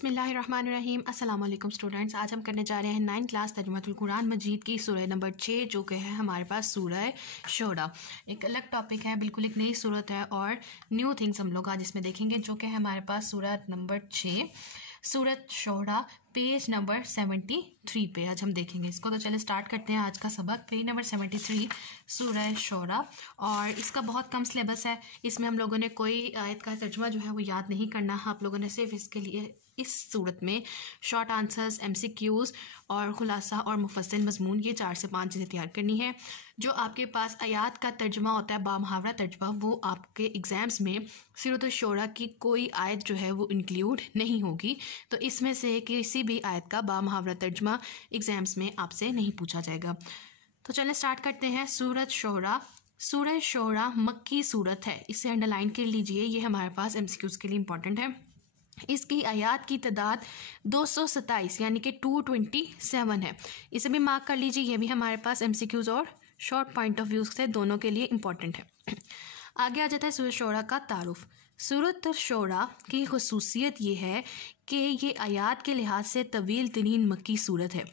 बिस्मिल्लाहिर्रहमानिर्रहीम। अस्सलाम वालेकुम स्टूडेंट्स। आज हम करने जा रहे हैं 9th क्लास तर्जुमातुल कुरान मजीद की सूरह नंबर 6 जो कि है हमारे पास सूरह शोरा। एक अलग टॉपिक है, बिल्कुल एक नई सूरत है और न्यू थिंग्स हम लोग आज इसमें देखेंगे जो कि है हमारे पास सूरह नंबर 6 सूरत शोरा पेज नंबर 73 पे आज हम देखेंगे इसको। तो चलिए स्टार्ट करते हैं आज का सबक। पेज नंबर 73 सूरह शोरा, और इसका बहुत कम सिलेबस है। इसमें हम लोगों ने कोई आयत का तर्जुमा जो है वो याद नहीं करना। आप लोगों ने सिर्फ इसके लिए इस सूरत में शॉर्ट आंसर्स, MCQs और खुलासा और मुफस्सिल मजमून, ये 4 से 5 चीज़ें तैयार करनी है। जो आपके पास आयात का तर्जुमा होता है, बामुहावरा तर्जुमा, वो आपके एग्ज़ाम्स में सूरत शोरा की कोई आयत जो है वो इंक्लूड नहीं होगी। तो इसमें से किसी भी आयत का बामुहावरा तर्जुमा एग्ज़ाम्स में आपसे नहीं पूछा जाएगा। तो चलिए स्टार्ट करते हैं। सूरत शोरा। सूरह शोरा मक्की सूरत है, इसे अंडरलाइन कर लीजिए, ये हमारे पास MCQs के लिए इंपॉर्टेंट है। इसकी आयात की तादाद 227 यानी कि 227 है, इसे भी मार्क कर लीजिए। ये भी हमारे पास MCQs और शॉर्ट पॉइंट ऑफ व्यू से दोनों के लिए इम्पॉर्टेंट है। आगे आ जाता है सूरत शोरा का तारुफ। सूरत शोरा की खुसूसियत ये है कि ये आयात के लिहाज से तवील तरीन मक्की सूरत है।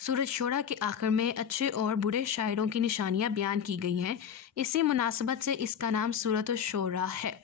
सूरत शोरा के आखिर में अच्छे और बुरे शायरों की निशानियाँ बयान की गई हैं। इसी मुनासबत से इसका नाम सूरत शोरा है।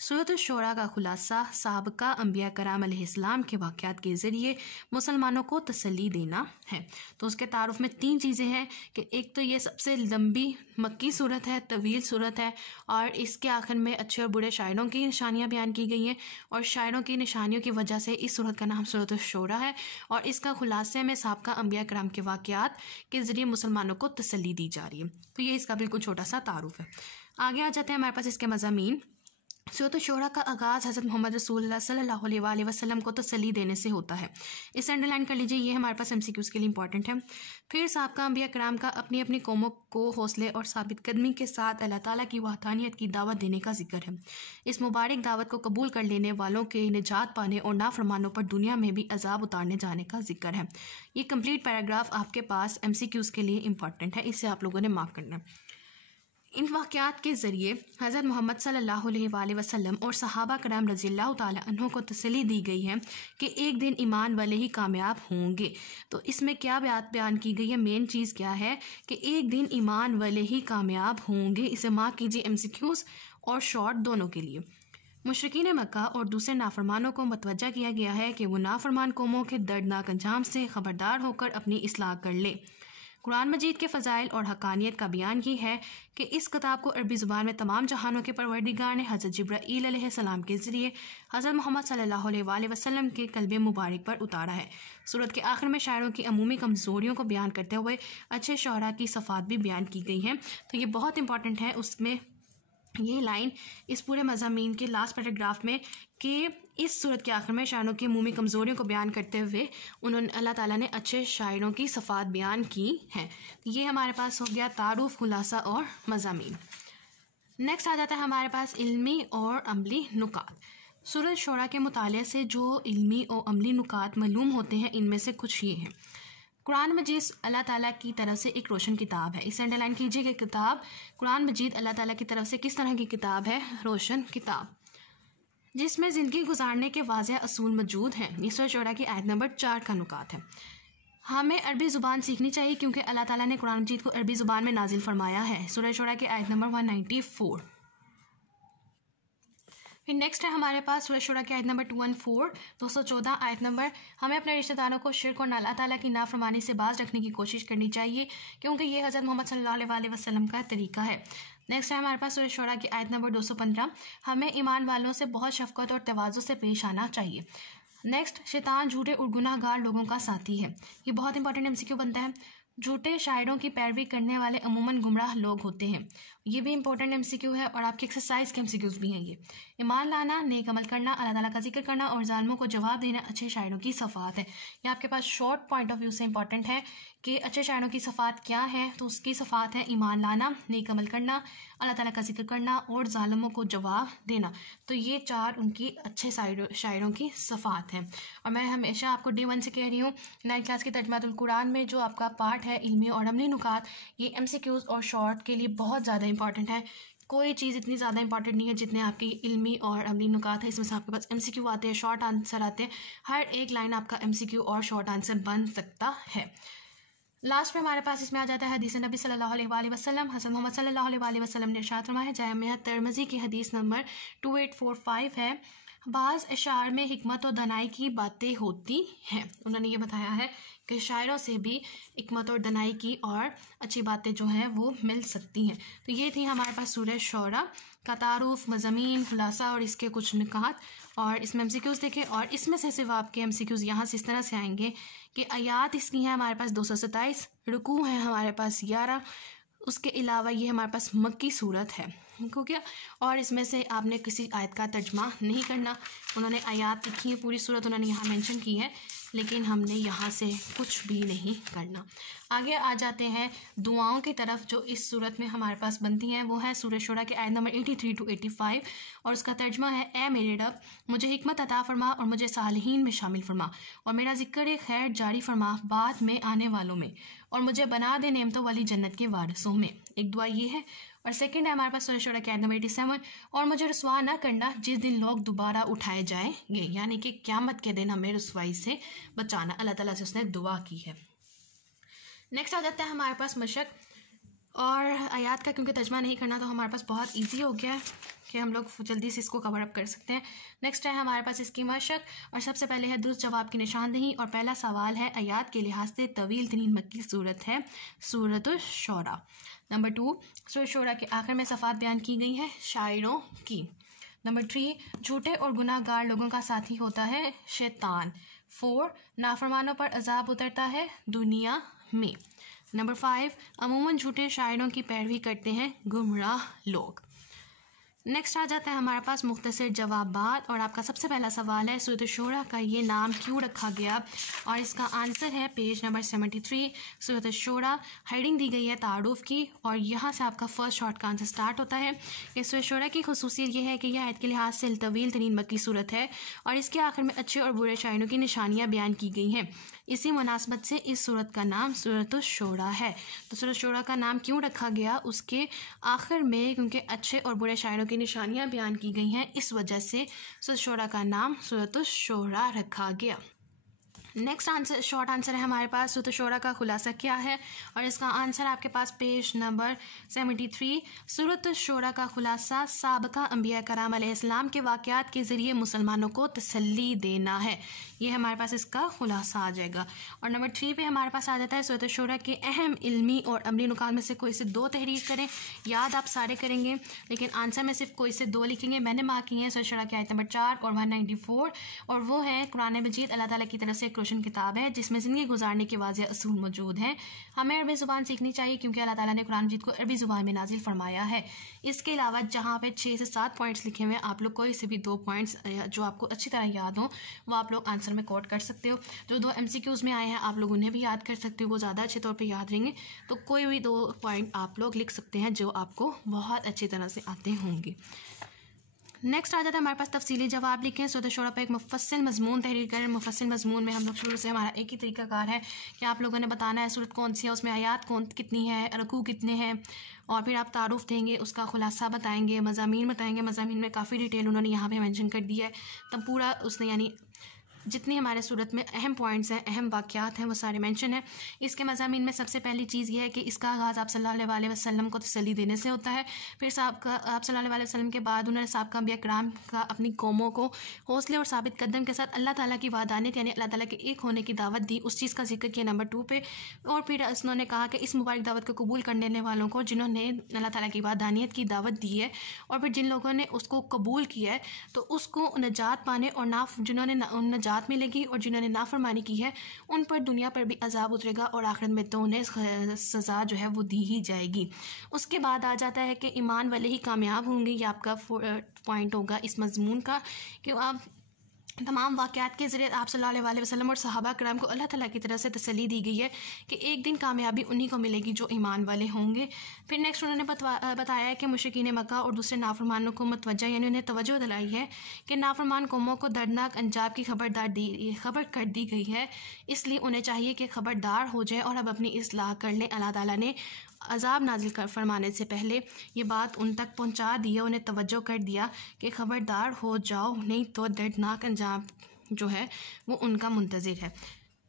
सूरत शोरा का खुलासा साबका अंबिया कराम अलैहिस्सलाम के वाक़यात के ज़रिए मुसलमानों को तसल्ली देना है। तो उसके तारुफ में 3 चीज़ें हैं कि एक तो ये सबसे लंबी मक्की सूरत है, तवील सूरत है, और इसके आखिर में अच्छे और बुरे शायरों की निशानियाँ बयान की गई हैं, और शायरों की निशानियों की वजह से इस सूरत का नाम सूरत शोरा है। और इसका खुलासे में साबका अंबिया कराम के वाक़यात के ज़रिए मुसलमानों को तसल्ली दी जा रही है। तो ये इसका बिल्कुल छोटा सा तारुफ है। आगे आ जाते हैं हमारे पास इसके मज़ामीन। सूरत शोरा का आगाज़ हज़रत मोहम्मद रसूलुल्लाह सल्लल्लाहु अलैहि वसल्लम को तसल्ली देने से होता है। इसे अंडरलाइन कर लीजिए, ये हमारे पास MCQs के लिए इंपॉर्टेंट है। फिर साबका अंबिया कराम का अपनी अपनी कौमों को हौसले और साबित कदमी के साथ अल्लाह ताला की वहदानियत की दावत देने का जिक्र है। इस मुबारक दावत को कबूल कर लेने वालों के निजात पाने और नाफरमानों पर दुनिया में भी अजाब उतारने जाने का जिक्र है। ये कंप्लीट पैराग्राफ आपके पास MCQs के लिए इंपॉर्टेंट है, इसे आप लोगों ने मार्क करना है। इन वाक़यात के ज़रिए हज़रत मोहम्मद सल्लल्लाहु अलैहि वसल्लम और सहाबा कराम रज़ियल्लाहु ताला अन्हों को तसल्ली दी गई है कि एक दिन ईमान वाले ही कामयाब होंगे। तो इसमें क्या बात बयान की गई है, मेन चीज़ क्या है कि एक दिन ईमान वाले ही कामयाब होंगे। इसे मार्क कीजिए MCQs और शॉर्ट दोनों के लिए। मुशरिकीन मक्का और दूसरे नाफरमानों को मतवज्जा किया गया है कि वो नाफरमान कौमों के दर्दनाक अंजाम से ख़बरदार होकर अपनी इस्लाह कर ले। कुरान मजीद के फ़ज़ाइल और हक़ानियत का बयान ये है कि इस किताब को अरबी ज़ुबान में तमाम जहानों के परवरदिगार ने हज़रत जिब्राईल अलैहिस्सलाम के ज़रिए हज़रत मोहम्मद सल्लल्लाहु अलैहि वसल्लम के क़ल्बे मुबारक पर उतारा है। सूरत के आखिर में शायरों की अमूमी कमज़ोरियों को बयान करते हुए अच्छे शोरा की सफ़ात भी बयान की गई हैं। तो ये बहुत इंपॉर्टेंट है। उसमें ये लाइन इस पूरे मज़ामीन के लास्ट पैराग्राफ में कि इस सूरत के आखिर में शायरों की अमूमी कमज़ोरियों को बयान करते हुए उन्होंने अल्लाह ताला ने अच्छे शायरों की सफ़ात बयान की हैं। ये हमारे पास हो गया तारुफ, खुलासा और मज़ामीन। नेक्स्ट आ जाता है हमारे पास इल्मी और अमली नुकात। सूरत शोरा के मुताले से जो इल्मी और अमली नुकात मालूम होते हैं, इनमें से कुछ ये हैं। कुरान मजीद अल्लाह ताला की तरफ से एक रोशन किताब है। इसे अंडरलाइन कीजिए कि किताब कुरान मजीद अल्लाह ताला की तरफ से किस तरह की किताब है, रोशन किताब, जिसमें ज़िंदगी गुजारने के वाज़ेह असूल मौजूद हैं। ये सूरह शोरा की आयत नंबर 4 का नुकात है। हमें अरबी ज़ुबान सीखनी चाहिए क्योंकि अल्लाह ताला ने कुरान मजीद को अरबी ज़ुबान में नाजिल फरमाया है। सूरह शोरा की आयत नंबर 194। फिर नेक्स्ट है हमारे पास सूरह शोरा की आयत नंबर 214, 214 आयत नंबर। हमें अपने रिश्तेदारों को शिर्क और अल्लाह ताला की नाफरमानी से बाज रखने की कोशिश करनी चाहिए क्योंकि ये हज़रत मोहम्मद सल्लल्लाहु अलैहि वसल्लम का तरीका है। नेक्स्ट है हमारे पास सूरह शोरा की आयत नंबर 215। हमें ईमान वालों से बहुत शफ़क़त और तवाज़ु से पेश आना चाहिए। नेक्स्ट, शैतान झूठे और गुनाहगार लोगों का साथी है। ये बहुत इंपॉर्टेंट MCQ बनता है। झूठे शायरों की पैरवी करने वाले अमूमन गुमराह लोग होते हैं। ये भी इंपॉर्टेंट MCQ है और आपकी एक्सरसाइज के MCQs भी हैं ये। ईमान लाना, नेक अमल करना, अल्लाह ताला का जिक्र करना और जालिमों को जवाब देना अच्छे शायरों की सफ़ात है। ये आपके पास शॉर्ट पॉइंट ऑफ व्यू से इंपॉर्टेंट है कि अच्छे शायरों की सफ़ात क्या है। तो उसकी सफ़ात है ईमान लाना, नेक अमल करना, अल्लाह ताला का जिक्र करना और जालिमों को जवाब देना। तो ये 4 उनकी अच्छे शायरों की सफ़ात है। और मैं हमेशा आपको D1 से कह रही हूँ, 9th क्लास की तर्जुमातुल कुरान में जो आपका पार्ट है इल्मी और अमली नुकात, ये MCQs और शॉर्ट के लिए बहुत ज़्यादा इंपॉर्टेंट है कोई चीज़ इतनी ज़्यादा इंपॉर्टेंट नहीं है जितने आपकी इल्मी और अमली नुकात है। इसमें से आपके पास MCQ आते हैं, शॉर्ट आंसर आते हैं, हर एक लाइन आपका MCQ और शॉर्ट आंसर बन सकता है। लास्ट में हमारे पास इसमें आ जाता है हदीस नबी सल्लल्लाहु अलैहि वसल्लम। हज़रत मोहम्मद सल्लल्लाहु अलैहि वसल्लम ने इरशाद फरमाया है, जामिया तिर्मिज़ी की हदीस नंबर 2845 है, बाज़ अशार में हिकमत और दनाई की बातें होती हैं। उन्होंने ये बताया है कि शायरों से भी हिकमत और दनाई की और अच्छी बातें जो हैं वो मिल सकती हैं। तो ये थी हमारे पास सूरह शोरा का तारुफ, मज़ामीन, खुलासा और इसके कुछ निकात। और इसमें MCQs देखें, और इसमें से सिर्फ आपके MCQs यहाँ से इस तरह से आएंगे कि आयात इसकी हैं हमारे पास 227, रुकू हैं हमारे पास 11, उसके अलावा ये हमारे पास मक्की सूरत है, ठीक हो गया। और इसमें से आपने किसी आयत का तर्जमा नहीं करना। उन्होंने आयात लिखी है, पूरी सूरत उन्होंने यहाँ मेंशन की है, लेकिन हमने यहाँ से कुछ भी नहीं करना। आगे आ जाते हैं दुआओं की तरफ जो इस सूरत में हमारे पास बनती हैं। वो है सूरह शूरा के आयत नंबर 83 to 85, और उसका तर्जमा है, ए मेरे रब, मुझे हिकमत अता फरमा और मुझे सालिहीन में शामिल फरमा, और मेरा जिक्र खैर जारी फरमा बाद में आने वालों में, और मुझे बना दे नेमतों वाली जन्नत के वारिसों में। एक दुआ ये है। और सेकंड है हमारे पास सूरह शूरा के आयत नंबर 87, और मुझे रुसवा ना करना जिस दिन लोग दोबारा उठाए जाएंगे, यानी कि क़यामत के दिन हमें रुसवाई से बचाना। अल्लाह ताला से उसने दुआ की है। नेक्स्ट आ जाता है हमारे पास मशक, और आयात का क्योंकि तर्जमा नहीं करना तो हमारे पास बहुत इजी हो गया है कि हम लोग जल्दी से इसको कवर अप कर सकते हैं। नेक्स्ट है हमारे पास इसकी मशक, और सबसे पहले है दुरुस्त जवाब की निशानदही। और पहला सवाल है, आयात के लिहाज से तवील तरीन मक्की सूरत है सूरत शोरा। नंबर 2, सूरत शोरा के आखिर में सफ़ात बयान की गई है शायरों की। नंबर 3, झूठे और गुनाहगार लोगों का साथी होता है शैतान। 4, नाफरमानों पर अजाब उतरता है दुनिया में। नंबर 5, अमूमन झूठे शायरों की पैरवी करते हैं गुमराह लोग। नेक्स्ट आ जाता है हमारे पास मुख्तसर जवाबात, और आपका सबसे पहला सवाल है, सूरत शोरा का ये नाम क्यों रखा गया, और इसका आंसर है पेज नंबर 73। सूरत शोरा हेडिंग दी गई है तारुफ की, और यहाँ से आपका फर्स्ट शॉर्ट का आंसर स्टार्ट होता है कि सूरत शोरा की खुसूसियत ये है कि यह आयत के लिहाज से तवील तरीन मक्की सूरत है, और इसके आखिर में अच्छे और बुरे शायरों की निशानियाँ बयान की गई हैं। इसी मुनासबत से इस सूरत का नाम सूरत शोरा है। तो सूरत शोरा का नाम क्यों रखा गया, उसके आखिर में क्योंकि अच्छे और बुरे शायरों की निशानियां बयान की गई हैं, इस वजह से सूरत शोरा का नाम सूरत शोरा रखा गया। नेक्स्ट आंसर, शॉर्ट आंसर है हमारे पास, सूरत शोरा का खुलासा क्या है, और इसका आंसर आपके पास पेज नंबर 73। सूरत शोरा का खुलासा साबका अंबिया कराम अलैहिस्सलाम के वाक़यात के ज़रिए मुसलमानों को तसल्ली देना है। ये हमारे पास इसका खुलासा आ जाएगा। और नंबर 3 पे हमारे पास आ जाता है, सूरत शोरा के अहम इल्मी और अमली नुकात में से कोई से 2 तहरीर करें। याद आप सारे करेंगे, लेकिन आंसर में सिर्फ कोई से 2 लिखेंगे। मैंने मार्क किए हैं सूरत शोरा की आयत नंबर 4 और 194, और वो है कुरान मजीद अल्लाह ताला की तरफ से किताब है जिसमें ज़िंदगी गुजारने के वाज़े असूल मौजूद हैं। हमें अरबी ज़ुबान सीखनी चाहिए क्योंकि अल्लाह ताला ने कुरान मजीद को अरबी ज़ुबान में नाजिल फरमाया है। इसके अलावा जहाँ पे 6 से 7 पॉइंट्स लिखे हुए हैं, आप लोग कोई से भी 2 पॉइंट्स जो आपको अच्छी तरह याद हो वो आप लोग आंसर में कोट कर सकते हो। जो 2 MCQs में आए हैं आप लोग उन्हें भी याद कर सकते हो, वो ज़्यादा अच्छे तौर पर याद रहेंगे। तो कोई भी 2 पॉइंट आप लोग लिख सकते हैं जो आपको बहुत अच्छी तरह से आते होंगे। नेक्स्ट आ जाता है हमारे पास तफसीली जवाब लिखें। सूरत शोरा पर एक मुफस्सिल मजमून तहरीर करें। मुफस्सिल मजमून में हम लोग शुरू से हमारा एक ही तरीकाकार है कि आप लोगों ने बताना है सूरत कौन सी है, उसमें आयात कितनी है, रकू कितने हैं, और फिर आप तारुफ देंगे, उसका खुलासा बताएंगे, मज़ामीन बताएंगे। मज़ामीन में काफ़ी डिटेल उन्होंने यहाँ पे मेंशन कर दिया है, तब पूरा उसने यानी जितनी हमारे सूरत में अहम पॉइंट्स हैं, अहम वाक़यात हैं, वो सारे मेंशन हैं। इसके मज़ामीन में सबसे पहली चीज़ ये है कि इसका आगाज़ आप सल्लल्लाहु अलैहि वसल्लम को तसल्ली देने से होता है। फिर आप सल्लल्लाहु अलैहि वसल्लम के बाद उन्होंने साबका अंबिया किराम का अपनी कौमों को हौसले और साबित कदम के साथ अल्लाह ताला की वादानियत यानी अल्लाह ताला के एक होने की दावत दी, उस चीज़ का जिक्र किया नंबर 2 पे। और फिर उन्होंने कहा कि इस मुबारक दावत को कबूल करने वालों को जिन्होंने अल्लाह ताला की वादानियत की दावत दी है, और फिर जिन लोगों ने उसको कबूल किया है तो उसको नजात पाने और जिन्होंने नजात मिलेगी, और जिन्होंने नाफरमानी की है उन पर दुनिया पर भी अजाब उतरेगा, और आखिरत में तो उन्हें सज़ा जो है वो दी ही जाएगी। उसके बाद आ जाता है कि ईमान वाले ही कामयाब होंगे। ये आपका पॉइंट होगा इस मजमून का कि आप तमाम वाक़यात के ज़रिए आप सल्लल्लाहु अलैहि वसल्लम और सहाबा किराम को अल्लाह ताला की तरफ से तसल्ली दी गई है कि एक दिन कामयाबी उन्हीं को मिलेगी जो ईमान वाले होंगे। फिर नेक्स्ट उन्होंने बताया कि मुशरिकीन मक्का और दूसरे नाफरमानों को मतवज्जा यानी उन्हें तवज्जो दिलाई है कि नाफरमान कौमों को दर्दनाक अंजाम की खबर कर दी गई है, इसलिए उन्हें चाहिए कि ख़बरदार हो जाए और अब अपनी इस्लाह कर लें। अल्लाह ताला ने अजाब नाजिल कर फरमाने से पहले ये बात उन तक पहुंचा दी है, उन्हें तवज्जो कर दिया कि ख़बरदार हो जाओ, नहीं तो दर्दनाक अंजाम जो है वो उनका मुंतज़िर है।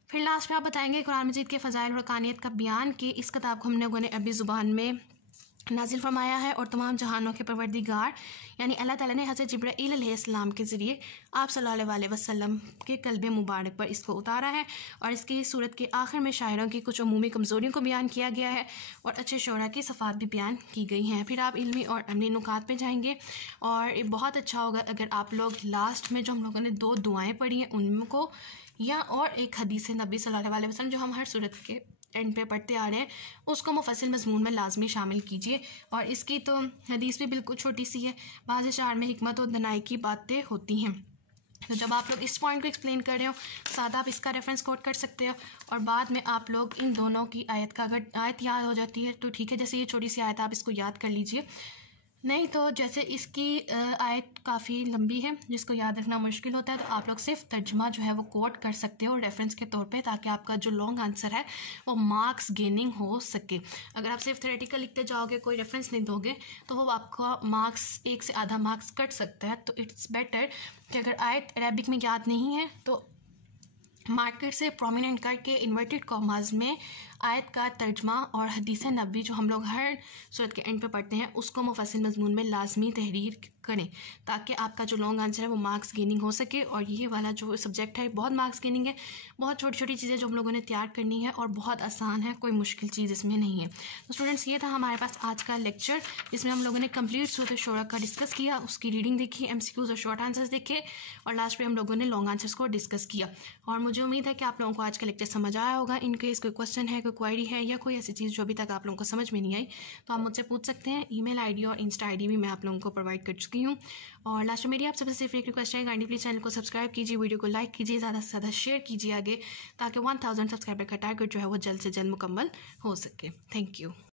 फिर लास्ट में आप बताएंगे कुरान मजीद के फ़ज़ाइल और हक़ानियत का बयान कि इस किताब को हम लोगों ने अरबी ज़ुबान में नाजिल फरमाया है और तमाम जहानों के परवरदिगार यानी अल्लाह ताला ने हज़रत जिब्राईल अलैहिस्सलाम के ज़रिए आप सल्लल्लाहु अलैहि वसल्लम के कल्ब मुबारक पर इसको उतारा है। और इसकी सूरत के आखिर में शायरों की कुछ अमूमी कमज़ोरियों को बयान किया गया है और अच्छे शोरा की सफ़ात भी बयान की गई हैं। फिर आप इल्मी और अमली नुकात पे जाएंगे और ये बहुत अच्छा होगा अगर आप लोग लास्ट में जो हम लोगों ने 2 दुआएँ पढ़ी हैं उनको या और एक हदीस नबी सल्लल्लाहु अलैहि वसल्लम जो हम हर सूरत के एंड पे पढ़ते आ रहे हैं उसको मुफस्सिल मज़मून में लाजमी शामिल कीजिए। और इसकी तो हदीस भी बिल्कुल छोटी सी है, बाज़ अशार में हिकमत और दनाई की बातें होती हैं। तो जब आप लोग इस पॉइंट को एक्सप्लेन कर रहे हो साथ आप इसका रेफरेंस कोट कर सकते हो और बाद में आप लोग इन दोनों की आयत का अगर आयत याद हो जाती है तो ठीक है, जैसे ये छोटी सी आयत आप इसको याद कर लीजिए, नहीं तो जैसे इसकी आयत काफ़ी लंबी है जिसको याद रखना मुश्किल होता है तो आप लोग सिर्फ तर्जमा जो है वो कोट कर सकते हो रेफरेंस के तौर पे, ताकि आपका जो लॉन्ग आंसर है वो मार्क्स गेनिंग हो सके। अगर आप सिर्फ थ्योरेटिकल लिखते जाओगे, कोई रेफरेंस नहीं दोगे तो वो आपका मार्क्स 1 से आधा मार्क्स कट सकता है। तो इट्स बेटर कि अगर आयत अरबिक में याद नहीं है तो मार्कर से प्रोमिनेंट करके इन्वर्टेड कॉमास में आयत का तर्जमा और हदीस नबी जो हम लोग हर सूरत के एंड पे पढ़ते हैं उसको मुफस्सिल मज़मून में लाजमी तहरीर करें, ताकि आपका जो लॉन्ग आंसर है वो मार्क्स गेनिंग हो सके। और ये वाला जो सब्जेक्ट है बहुत मार्क्स गेनिंग है, बहुत छोटी छोटी चीज़ें जो हम लोगों ने तैयार करनी है और बहुत आसान है, कोई मुश्किल चीज़ इसमें नहीं है। तो स्टूडेंट्स ये था हमारे पास आज का लेक्चर जिसमें हम लोगों ने कंप्लीट सूरत शोरा का डिस्कस किया, उसकी रीडिंग देखी, MCQs और शॉर्ट आंसर्स देखे और लास्ट में हम लोगों ने लॉन्ग आंसर्स को डिस्कस किया। और मुझे उम्मीद है कि आप लोगों को आज का लेक्चर समझ आया होगा। इन केस कोई क्वेश्चन है, कोई क्वेरी है या कोई ऐसी चीज़ जो अभी तक आप लोगों को समझ में नहीं आई तो आप मुझसे पूछ सकते हैं। ईमेल आईडी और इंस्टा आईडी भी मैं आप लोगों को प्रोवाइड कर चुकी हूँ। और लास्ट में मेरी आप सबसे सिर्फ एक रिक्वेस्ट है, काइंडली प्लीज़ चैनल को सब्सक्राइब कीजिए, वीडियो को लाइक कीजिए, ज़्यादा से ज़्यादा शेयर कीजिए आगे, ताकि 1000 सब्सक्राइबर का टारगेट जो है वो जल्द से जल्द मुकम्मल हो सके। Thank you.